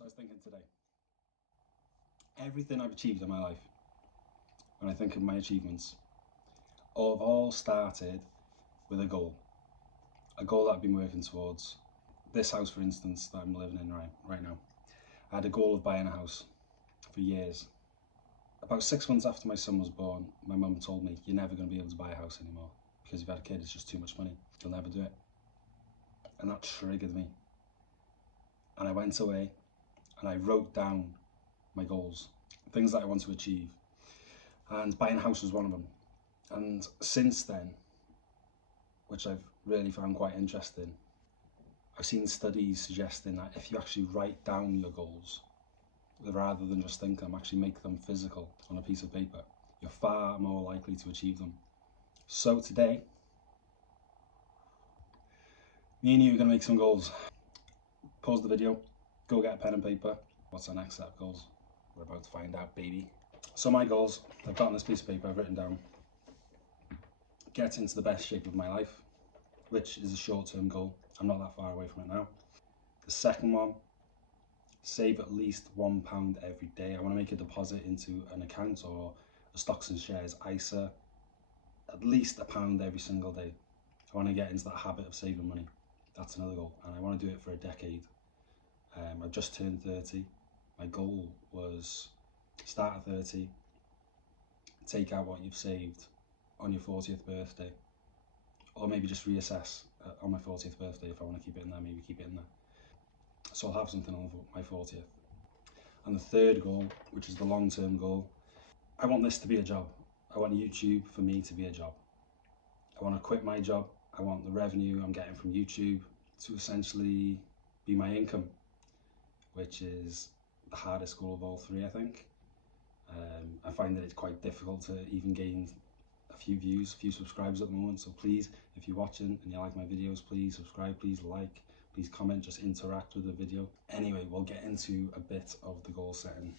So I was thinking today, everything I've achieved in my life, when I think of my achievements, have all started with a goal that I've been working towards. This house, for instance, that I'm living in right now, I had a goal of buying a house for years. About 6 months after my son was born, my mum told me, you're never going to be able to buy a house anymore because you've had a kid, it's just too much money. You'll never do it. And that triggered me. And I went away and I wrote down my goals, things that I want to achieve. And buying a house was one of them. And since then, which I've really found quite interesting, I've seen studies suggesting that if you actually write down your goals, rather than just think them, actually make them physical on a piece of paper, you're far more likely to achieve them. So today, me and you are going to make some goals. Pause the video, go get a pen and paper. What's our next set of goals? We're about to find out, baby. So my goals, I've got on this piece of paper, I've written down, get into the best shape of my life, which is a short-term goal. I'm not that far away from it now. The second one, save at least £1 every day. I want to make a deposit into an account or a stocks and shares ISA, at least £1 every single day. I want to get into that habit of saving money. That's another goal, and I want to do it for a decade. I've just turned 30. My goal was start at 30, take out what you've saved on your 40th birthday, or maybe just reassess on my 40th birthday. If I want to keep it in there, maybe keep it in there. So I'll have something on my 40th. And the third goal, which is the long-term goal, I want this to be a job. I want YouTube for me to be a job. I want to quit my job. I want the revenue I'm getting from YouTube to essentially be my income, which is the hardest goal of all three, I think. I find that it's quite difficult to even gain a few views, a few subscribers at the moment. So please, if you're watching and you like my videos, please subscribe, please like, please comment, just interact with the video. Anyway, we'll get into a bit of the goal setting.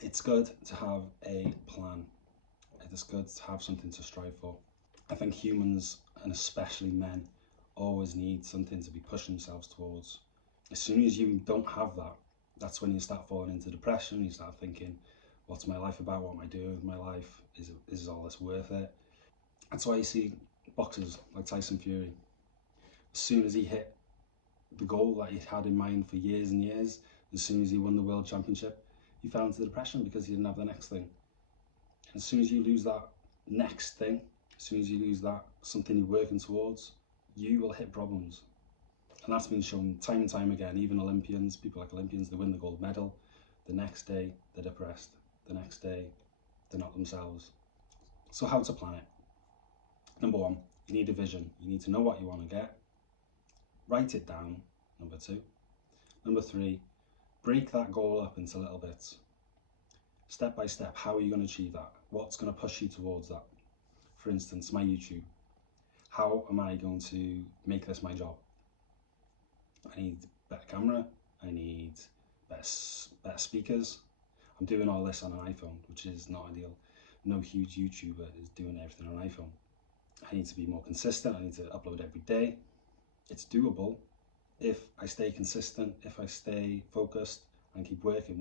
It's good to have a plan. It's good to have something to strive for. I think humans, and especially men, always need something to be pushing themselves towards. As soon as you don't have that, that's when you start falling into depression. You start thinking, what's my life about? What am I doing with my life? Is all this worth it? That's why you see boxers like Tyson Fury. As soon as he hit the goal that he had in mind for years and years, as soon as he won the world championship, he fell into depression because he didn't have the next thing. And as soon as you lose that next thing, as soon as you lose that something you're working towards, you will hit problems. And that's been shown time and time again. Even Olympians, people like Olympians, they win the gold medal. The next day, they're depressed. The next day, they're not themselves. So how to plan it? Number one, you need a vision. You need to know what you want to get. Write it down, number two. Number three, break that goal up into little bits. Step by step, how are you going to achieve that? What's going to push you towards that? For instance, my YouTube. How am I going to make this my job? I need a better camera, I need better speakers. I'm doing all this on an iPhone, which is not ideal. No huge YouTuber is doing everything on an iPhone. I need to be more consistent, I need to upload every day. It's doable if I stay consistent, if I stay focused and keep working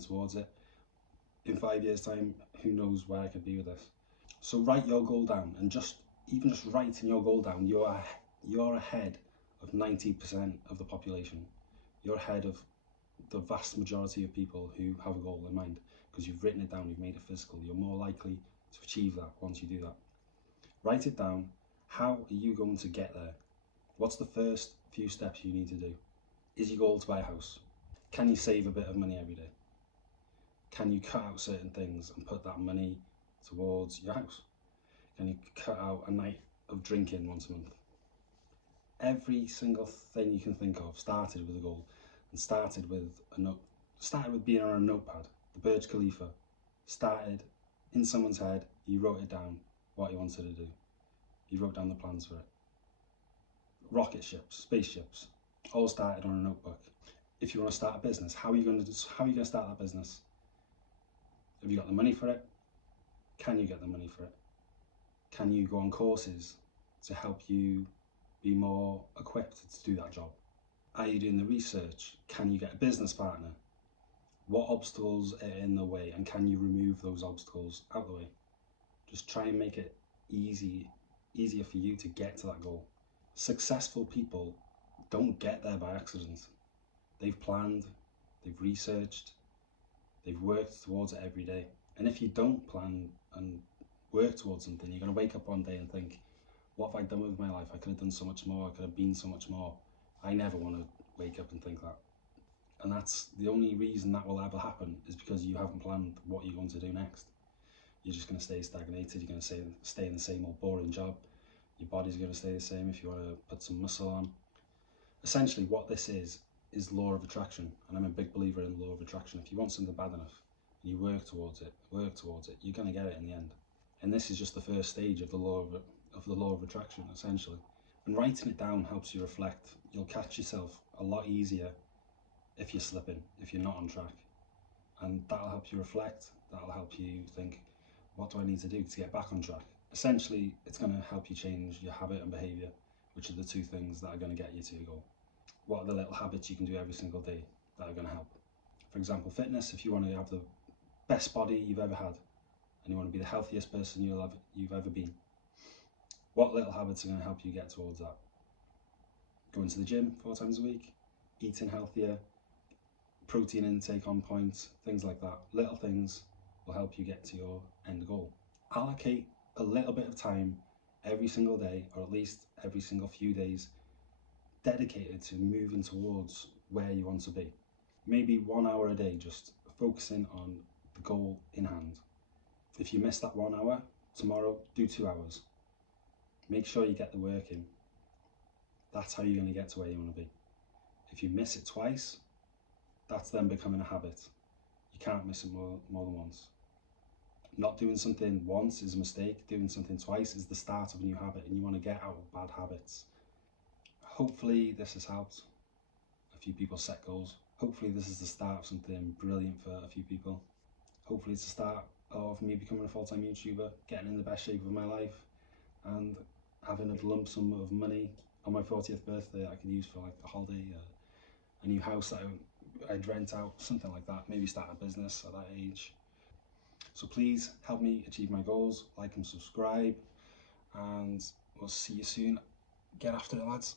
towards it. In 5 years' time, who knows where I could be with this. So write your goal down, and even just writing your goal down, you're ahead of 90% of the population. You're ahead of the vast majority of people who have a goal in mind because you've written it down, you've made it physical. You're more likely to achieve that once you do that. Write it down. How are you going to get there? What's the first few steps you need to do? Is your goal to buy a house? Can you save a bit of money every day? Can you cut out certain things and put that money towards your house? Can you cut out a night of drinking once a month? Every single thing you can think of started with a goal and started with being on a notepad. The Burj Khalifa started in someone's head. He wrote it down, what he wanted to do. He wrote down the plans for it. Rocket ships, spaceships, all started on a notebook. If you want to start a business, how are you going to start that business? Have you got the money for it? Can you get the money for it? Can you go on courses to help you be more equipped to do that job? Are you doing the research? Can you get a business partner? What obstacles are in the way, and can you remove those obstacles out of the way? Just try and make it easier for you to get to that goal. Successful people don't get there by accident. They've planned, they've researched, they've worked towards it every day. And if you don't plan and work towards something, you're going to wake up one day and think, what have I done with my life? I could have done so much more, I could have been so much more. I never want to wake up and think that. And that's the only reason that will ever happen, is because you haven't planned what you're going to do next. You're just going to stay stagnated, you're going to stay in the same old boring job. Your body's going to stay the same if you want to put some muscle on. Essentially what this is law of attraction, and I'm a big believer in law of attraction. If you want something bad enough and you work towards it, you're going to get it in the end. And this is just the first stage of the law of attraction, essentially. And writing it down helps you reflect. You'll catch yourself a lot easier if you're slipping, if you're not on track. And that'll help you reflect, that'll help you think, what do I need to do to get back on track? Essentially, it's going to help you change your habit and behaviour, which are the two things that are going to get you to your goal. What are the little habits you can do every single day that are going to help? For example, fitness. If you want to have the best body you've ever had, and you want to be the healthiest person you've ever been, what little habits are going to help you get towards that? Going to the gym 4 times a week, eating healthier, protein intake on point, things like that. Little things will help you get to your end goal. Allocate a little bit of time every single day, or at least every single few days, dedicated to moving towards where you want to be. Maybe 1 hour a day, just focusing on the goal in hand. If you miss that 1 hour, tomorrow do 2 hours. Make sure you get the work in. That's how you're going to get to where you want to be. If you miss it twice, that's then becoming a habit. You can't miss it more than once. Not doing something once is a mistake. Doing something twice is the start of a new habit, and you want to get out of bad habits. Hopefully this has helped a few people set goals. Hopefully this is the start of something brilliant for a few people. Hopefully it's the start of me becoming a full-time YouTuber, getting in the best shape of my life, and having a lump sum of money on my 40th birthday I could use for like a holiday, a new house that I'd rent out, something like that. Maybe start a business at that age. So please help me achieve my goals, like and subscribe, and we'll see you soon. Get after it, lads.